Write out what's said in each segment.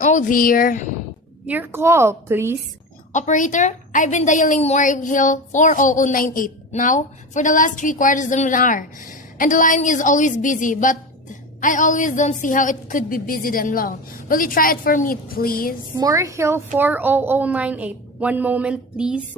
Oh dear. Your call, please. Operator, I've been dialing Moray Hill 40098 now for the last 3/4 of an hour. And the line is always busy, but I always don't see how it could be busy that long. Will you try it for me, please? Moore Hill 40098. One moment, please.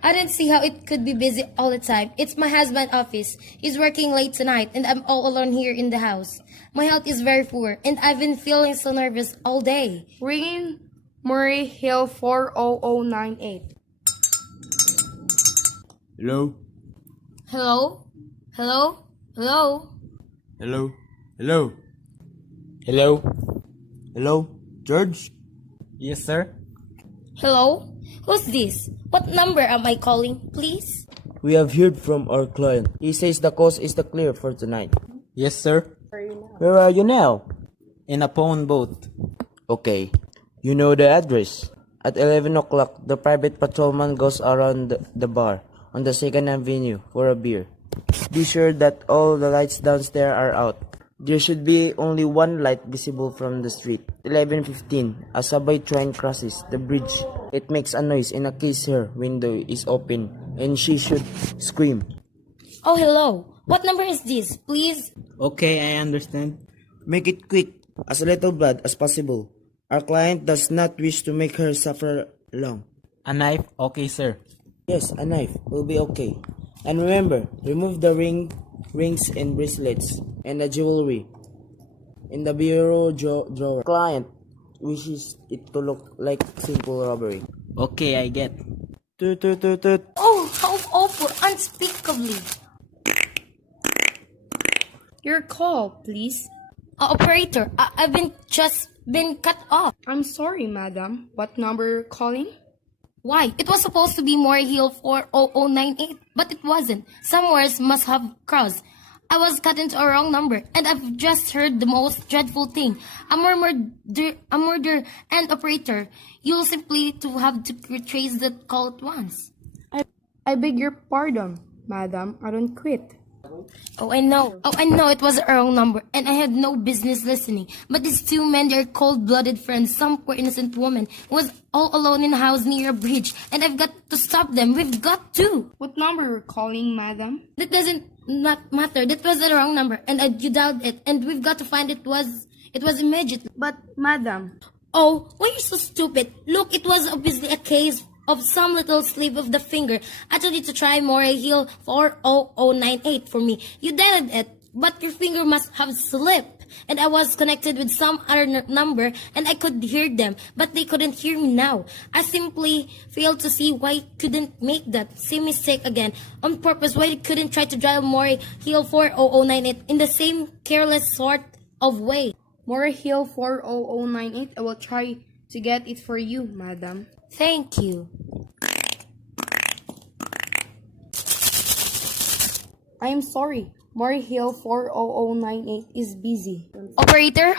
I don't see how it could be busy all the time. It's my husband's office. He's working late tonight, and I'm all alone here in the house. My health is very poor, and I've been feeling so nervous all day. Ringing Murray Hill 40098. Hello? Hello? Hello? Hello? Hello? Hello? Hello? Hello? George? Yes, sir? Hello? Who's this? What number am I calling, please? We have heard from our client. He says the coast is the clear for tonight. Yes, sir? Where are you now? In a phone boat. Okay. You know the address. At 11 o'clock, the private patrolman goes around the bar on the 2nd Avenue for a beer. Be sure that all the lights downstairs are out. There should be only one light visible from the street. 11:15, a subway train crosses the bridge. It makes a noise in case her window is open, and she should scream. Oh, hello. What number is this, please? Okay, I understand. Make it quick, as little blood as possible. Our client does not wish to make her suffer long. A knife? Okay, sir. Yes, a knife will be okay. And remember, remove the rings and bracelets, and the jewelry in the bureau drawer. Client wishes it to look like simple robbery. Okay, I get. Toot, toot, toot, toot. Oh, how awful, unspeakably. Your call, please. Operator, I've just been cut off. I'm sorry, madam. What number calling? Why? It was supposed to be Moray Hill 40098, but it wasn't. Some words must have crossed. I was cut into a wrong number, and I've just heard the most dreadful thing. A murder, and operator. You'll simply to have to retrace that call at once. I beg your pardon, madam. I don't quit. Oh, I know it was a wrong number, and I had no business listening. But these two men, they're cold-blooded friends. Some poor innocent woman was all alone in a house near a bridge, and I've got to stop them. We've got to. What number are calling, madam? That doesn't not matter. That was the wrong number, and you dialed it, and we've got to find it was immediately. But, madam. Oh, why are you so stupid? Look, it was obviously a case of some little slip of the finger. I told you to try Moray Hill 40098 for me. You dialed it, but your finger must have slipped. And I was connected with some other number, and I could hear them, but they couldn't hear me now. I simply failed to see why I couldn't make that same mistake again. On purpose, why I couldn't try to dial Moray Hill 40098 in the same careless sort of way. Moore Hill 40098. I will try to get it for you, madam. Thank you. I am sorry. Moore Hill 40098 is busy. Operator?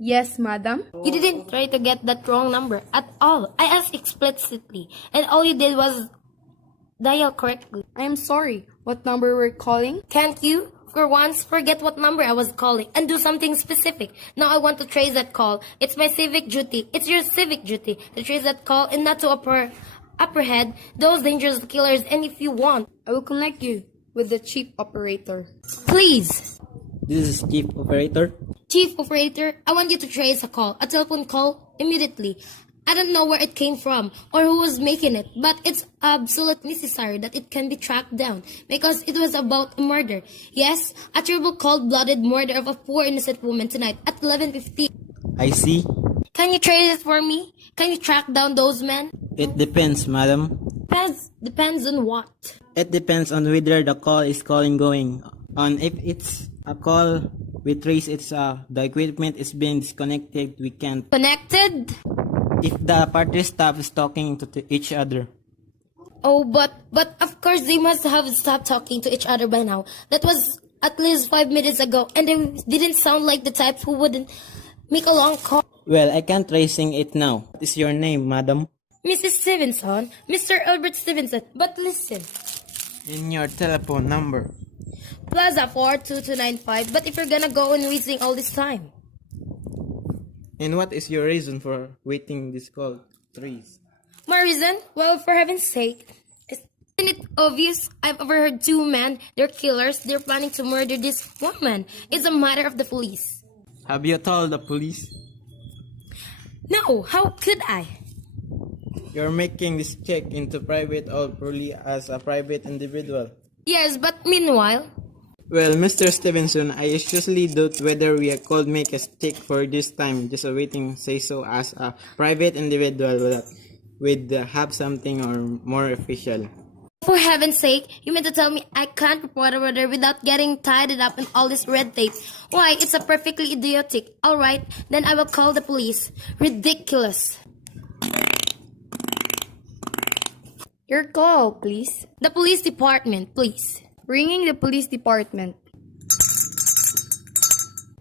Yes, madam. You didn't try to get that wrong number at all. I asked explicitly, and all you did was dial correctly. I am sorry. What number we're calling? Can't you, for once, forget what number I was calling and do something specific? Now I want to trace that call. It's my civic duty. It's your civic duty to trace that call and not to apprehend those dangerous killers. And if you want, I will connect you with the chief operator. please. This is Chief Operator. Chief Operator, I want you to trace a telephone call, immediately. I don't know where it came from or who was making it, but it's absolutely necessary that it can be tracked down because it was about a murder. Yes, a terrible cold-blooded murder of a poor innocent woman tonight at 11:15. I see. Can you trace it for me? Can you track down those men? It depends, madam. Depends on what? It depends on whether the call is going on. If it's a call we trace the equipment is being disconnected, we can't. Connected? If the party stops talking to each other. Oh, but of course they must have stopped talking to each other by now. That was at least 5 minutes ago, and they didn't sound like the type who wouldn't make a long call. Well, I can't tracing it now. What is your name, madam? Mrs. Stevenson, Mr. Albert Stevenson. But listen, In your telephone number. Plaza 42295. But if you're gonna go on wasting all this time, And what is your reason for waiting this call, Trace? My reason? Well, for heaven's sake. Isn't it obvious? I've overheard two men, they're killers, they're planning to murder this woman. It's a matter of the police. Have you told the police? No, how could I? You're making this check into private or purely as a private individual. Yes, but meanwhile, Well, Mr. Stevenson, I usually doubt whether we could make a stick for this time, just awaiting say so as a private individual that would have something or more official. for heaven's sake, you mean to tell me I can't report a murder without getting tied up in all this red tape? Why, it's a perfectly idiotic. Alright, then I will call the police. Ridiculous. Your call, please. The police department, please. Ringing the police department.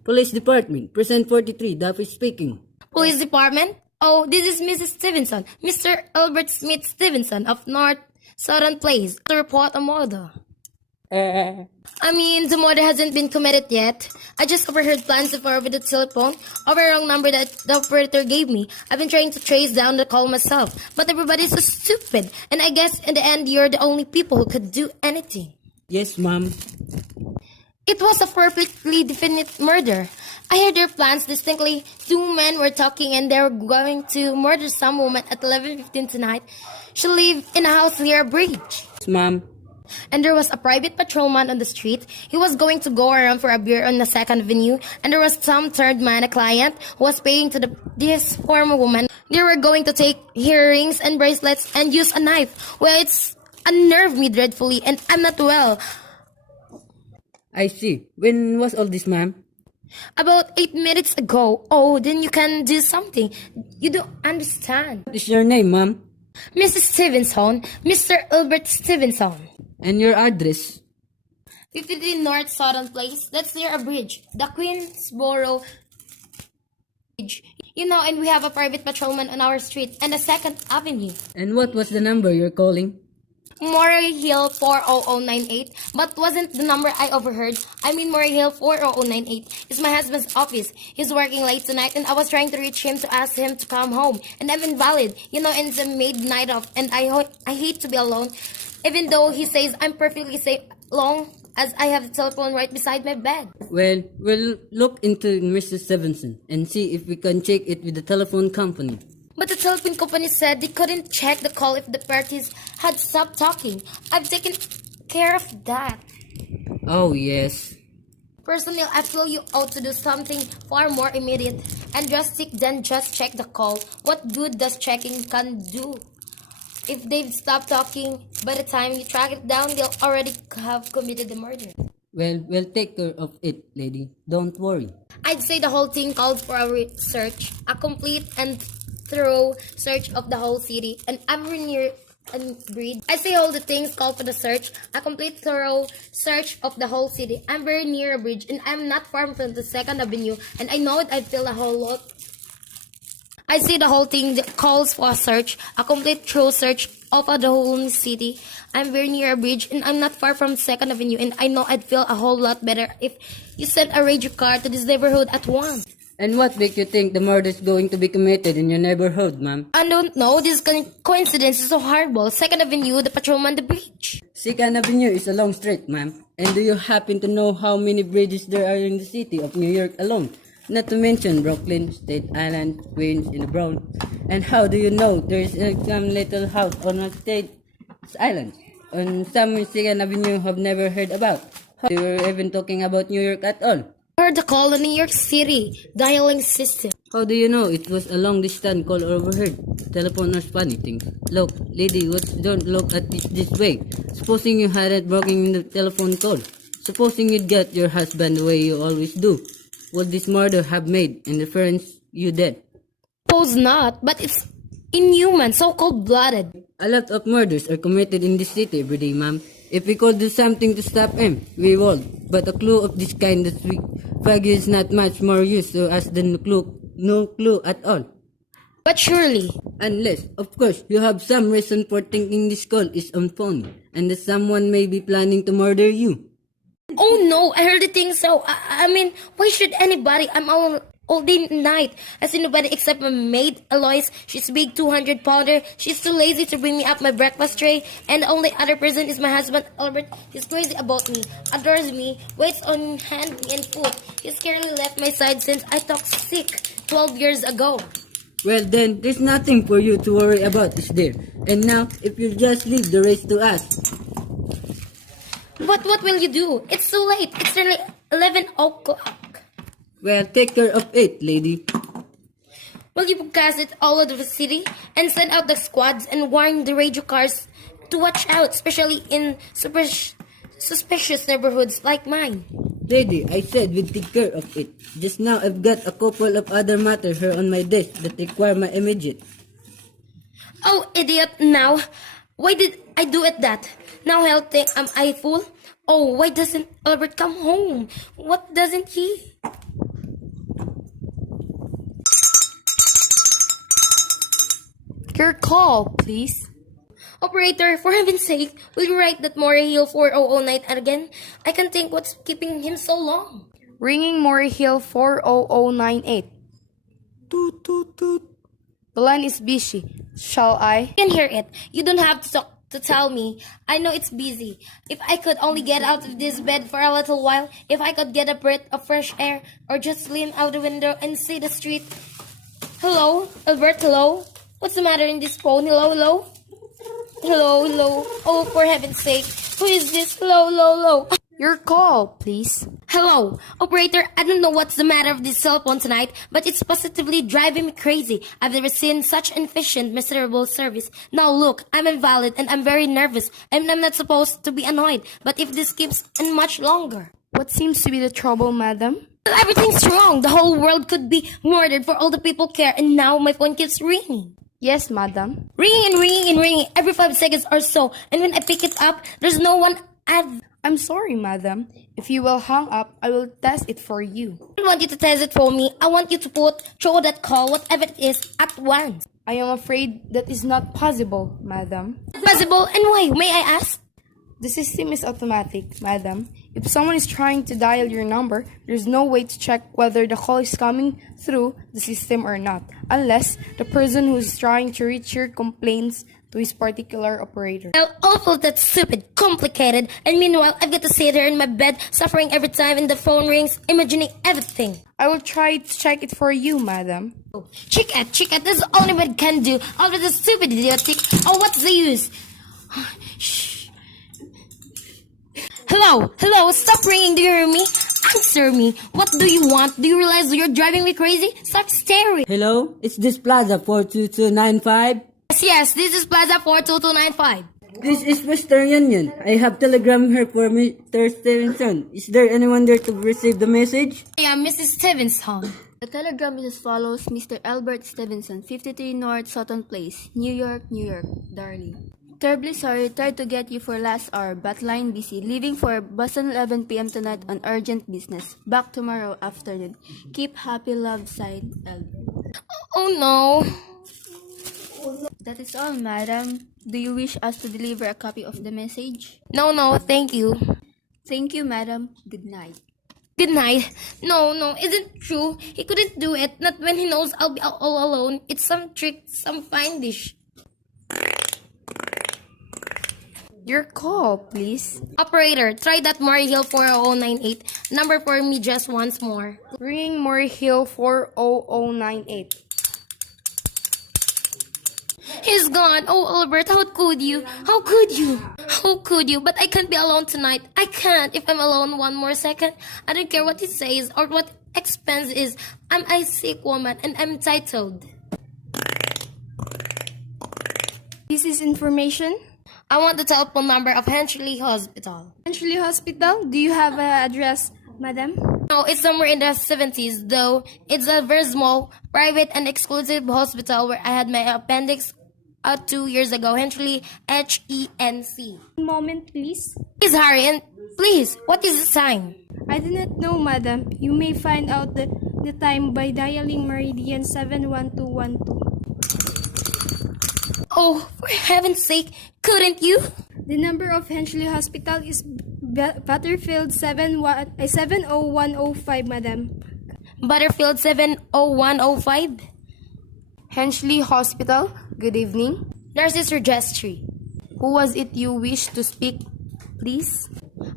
Police Department, Present 43, Duffy speaking. Police department? Oh, this is Mrs. Stevenson, Mr. Albert Smith Stevenson of North Southern Place to report a murder. I mean, the murder hasn't been committed yet. I just overheard plans of over the telephone over a wrong number that the operator gave me. I've been trying to trace down the call myself, but everybody's so stupid. And I guess in the end, you're the only people who could do anything. Yes, ma'am. It was a perfectly definite murder. I heard their plans distinctly. Two men were talking and they were going to murder some woman at 11:15 tonight. She lived in a house near a bridge. Yes, ma'am. And there was a private patrolman on the street. He was going to go around for a beer on the 2nd Avenue. And there was some third man, a client, who was paying to this former woman. They were going to take earrings and bracelets and use a knife. Well, it's unnerved me dreadfully and I'm not well. I see. When was all this, ma'am? About 8 minutes ago. Oh, then you can do something. You don't understand. What is your name, ma'am? Mrs. Stevenson, Mr. Albert Stevenson. And your address? 53 North Southern Place. That's near a bridge. The Queensboro Bridge. You know, and we have a private patrolman on our street and the 2nd Avenue. And what was the number you're calling? Murray Hill 40098, but wasn't the number I overheard. I mean Murray Hill 40098 is my husband's office. He's working late tonight and I was trying to reach him to ask him to come home. And I'm invalid, you know, and it's a midnight off and I hate to be alone. Even though he says I'm perfectly safe long as I have the telephone right beside my bed. Well, we'll look into Mr. Stevenson and see if we can check it with the telephone company. But the telephone company said they couldn't check the call if the parties had stopped talking. I've taken care of that. Oh, yes. Personally, I feel you ought to do something far more immediate and drastic than just check the call. What good does checking can do? If they've stopped talking, by the time you track it down, they'll already have committed the murder. Well, we'll take care of it, lady. Don't worry. I'd say the whole thing called for a search, a complete and thorough search of the whole city, and every near and breed. I say all the things called for the search, a complete thorough search of the whole city. I'm very near a bridge, and I'm not far from the 2nd Avenue, and I know I'd feel a whole lot. I say the whole thing that calls for a search, a complete thorough search of the whole city. I'm very near a bridge, and I'm not far from 2nd Avenue, and I know I'd feel a whole lot better if you sent a radio car to this neighborhood at once. And what makes you think the murder is going to be committed in your neighborhood, ma'am? I don't know. This coincidence is so horrible. 2nd Avenue, the patrolman, the bridge. 2nd Avenue is a long street, ma'am. And do you happen to know how many bridges there are in the city of New York alone? Not to mention Brooklyn, Staten Island, Queens, and the Bronx. And how do you know there is some little house on a Staten Island on some 2nd Avenue have never heard about? How do you even talking about New York at all? I heard the call on New York City dialing system. How do you know it was a long distance call overheard? Telephone or funny things. Look, lady, don't look at it this way. Supposing you hadn't broken in the telephone call. Supposing you'd get your husband the way you always do. Would this murder have made in difference you dead? Suppose not, but it's inhuman, so cold-blooded. A lot of murders are committed in this city every day, ma'am. If we could do something to stop him, we would. But a clue of this kind that we figure is not much more use to us than no clue at all. But surely, Unless, of course, you have some reason for thinking this call is on phone, and that someone may be planning to murder you. oh no, I heard the thing so. I mean, why should anybody? all day and night. I see nobody except my maid, Alois. She's a big 200-pounder. She's too lazy to bring me up my breakfast tray. And the only other person is my husband, Albert. He's crazy about me, adores me, waits on hand and foot. He's scarcely left my side since I took sick 12 years ago. Well then, there's nothing for you to worry about, is there? And now, if you just leave the rest to us. What will you do? It's too late. It's nearly 11 o'clock. Well, take care of it, lady. Will you broadcast it all over the city and send out the squads and warn the radio cars to watch out, especially in suspicious neighborhoods like mine? Lady, I said we'd take care of it. Just now, I've got a couple of other matters here on my desk that require my immediate. Oh, idiot, now. Why did I do it that? Now I'll think am I fool? Oh, why doesn't Albert come home? What doesn't he? Your call, please. Operator, for heaven's sake, will you write that Maury Hill 4009 again? I can't think what's keeping him so long. Ringing Maury Hill 40098. Toot toot toot. The line is busy. Shall I? I can hear it. You don't have to talk to tell me. I know it's busy. If I could only get out of this bed for a little while, if I could get a breath of fresh air, or just lean out the window and see the street. Hello? Albert, hello? What's the matter in this phone? Hello, hello? Hello, hello? Oh, for heaven's sake. Who is this? Hello, hello, hello? Your call, please. Hello, operator. I don't know what's the matter with this cell phone tonight, but it's positively driving me crazy. I've never seen such inefficient, miserable service. Now look, I'm invalid and I'm very nervous, and I'm not supposed to be annoyed. But if this keeps on much longer, What seems to be the trouble, madam? everything's wrong. The whole world could be murdered for all the people care, and now my phone keeps ringing. Yes, madam. Ringing and ringing and ringing every 5 seconds or so, and when I pick it up, there's no one at. I'm sorry, madam. If you will hang up, I will test it for you. I don't want you to test it for me. I want you to throw that call, whatever it is, at once. I am afraid that is not possible, madam. Possible, and why, may I ask? The system is automatic, madam. If someone is trying to dial your number, there's no way to check whether the call is coming through the system or not, unless the person who is trying to reach your complains to his particular operator. Well, awful, that's stupid, complicated, and meanwhile, I've got to sit here in my bed, suffering every time and the phone rings, imagining everything. I will try to check it for you, madam. Check it, that's the only one can do. All of the stupid, idiotic. Oh, what's the use? Shh. Hello, stop ringing, do you hear me? Answer me. What do you want? Do you realize you're driving me crazy? Stop staring. Hello? Is this Plaza 42295? Yes, this is Plaza 42295. This is Western Union. I have telegram here for Mr. Stevenson. Is there anyone there to receive the message? I am Mrs. Stevenson. The telegram is as follows: Mr. Albert Stevenson, 53 North Sutton Place, New York, darling. Terribly sorry, tried to get you for last hour, but line busy. Leaving for Boston 11 p.m. tonight on urgent business. Back tomorrow afternoon. Keep happy, love, signed, Albert. Oh no. That is all, madam. Do you wish us to deliver a copy of the message? No, thank you. Thank you, madam. Good night. Good night. No, isn't true. He couldn't do it. Not when he knows I'll be all alone. It's some trick, some fine dish. Your call, please. Operator, try that Maury Hill 40098 number for me just once more. Ringing Maury Hill 40098. He's gone. Oh, Albert, how could you? How could you? How could you? But I can't be alone tonight. I can't if I'm alone one more second. I don't care what he says or what expense is. I'm a sick woman and I'm entitled. This is information. I want the telephone number of Henchley Hospital. Eventually Hospital, do you have an address, madam? No, it's somewhere in the 70s, though. It's a very small, private, and exclusive hospital where I had my appendix 2 years ago. Henchley, Henc. One moment, please. Please hurry, and please, what is the time? I do not know, madam. You may find out the time by dialing Meridian 71212. Oh, for heaven's sake, couldn't you? The number of Henchley Hospital is Butterfield 70105, madam. Butterfield 70105. Hensley Hospital, good evening. Nurses registry. Who was it you wish to speak, please?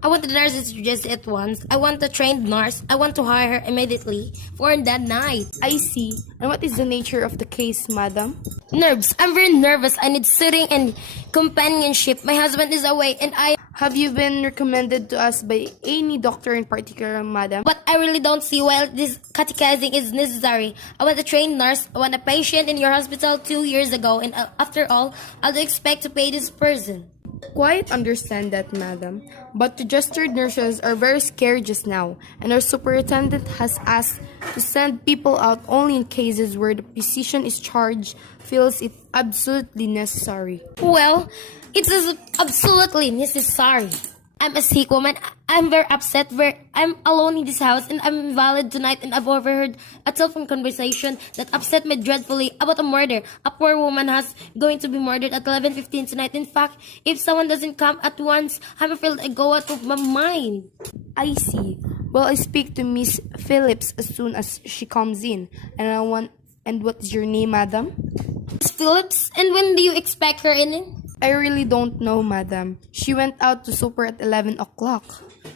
I want the nurses registry at once. I want a trained nurse. I want to hire her immediately for that night. I see. And what is the nature of the case, madam? Nerves. I'm very nervous. I need soothing and companionship. My husband is away and I... Have you been recommended to us by any doctor in particular, madam? But I really don't see why this catechizing is necessary. I want a trained nurse. I want a patient in your hospital 2 years ago. And after all, I do expect to pay this person. Quite understand that, madam. But the registered nurses are very scared just now, and our superintendent has asked to send people out only in cases where the physician is charged feels it absolutely necessary. Well, it is absolutely necessary. I'm a sick woman. I'm very upset. I'm alone in this house and I'm invalid tonight and I've overheard a telephone conversation that upset me dreadfully about a murder. A poor woman has going to be murdered at 11:15 tonight. In fact, if someone doesn't come at once, I'm afraid I go out of my mind. I see. Well, I speak to Miss Phillips as soon as she comes in. And what is your name, madam? Miss Phillips, and when do you expect her in? I really don't know, madam. She went out to super at 11 o'clock.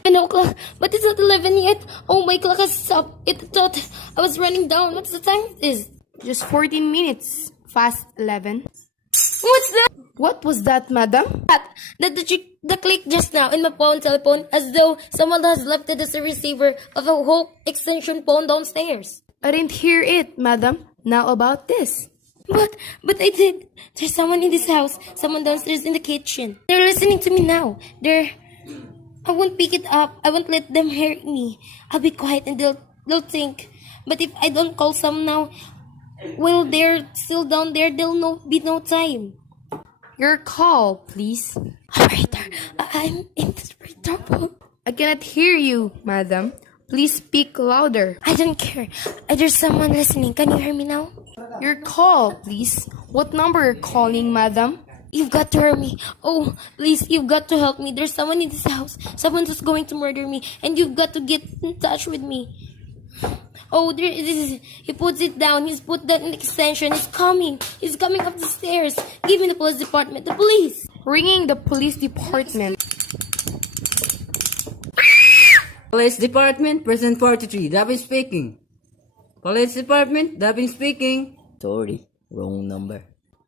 10 o'clock, but it's not 11 yet. Oh, my clock has stopped. It thought I was running down. What's the time it is? Just 14 minutes. Fast 11. What's that? What was that, madam? The click just now in my phone telephone as though someone has left it as a receiver of a whole extension phone downstairs. I didn't hear it, madam. Now about this. But I did. There's someone in this house. Someone downstairs in the kitchen. They're listening to me now. I won't pick it up. I won't let them hear me. I'll be quiet and they'll think. But if I don't call some now, well, they're still down there. There'll be no time. Your call, please. Operator, I'm in desperate trouble. I cannot hear you, madam. Please speak louder. I don't care. There's someone listening. Can you hear me now? Your call, please. What number are you calling, madam? You've got to hurt me. Oh, please, you've got to help me. There's someone in this house. Someone who's going to murder me. And you've got to get in touch with me. Oh, he puts it down. He's put that in the extension. He's coming. He's coming up the stairs. Give me the police department. The police. Ringing the police department. Police Department, Present 43, Dabin speaking. Police Department, Dabin speaking. Sorry, wrong number.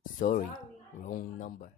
Sorry, wrong number.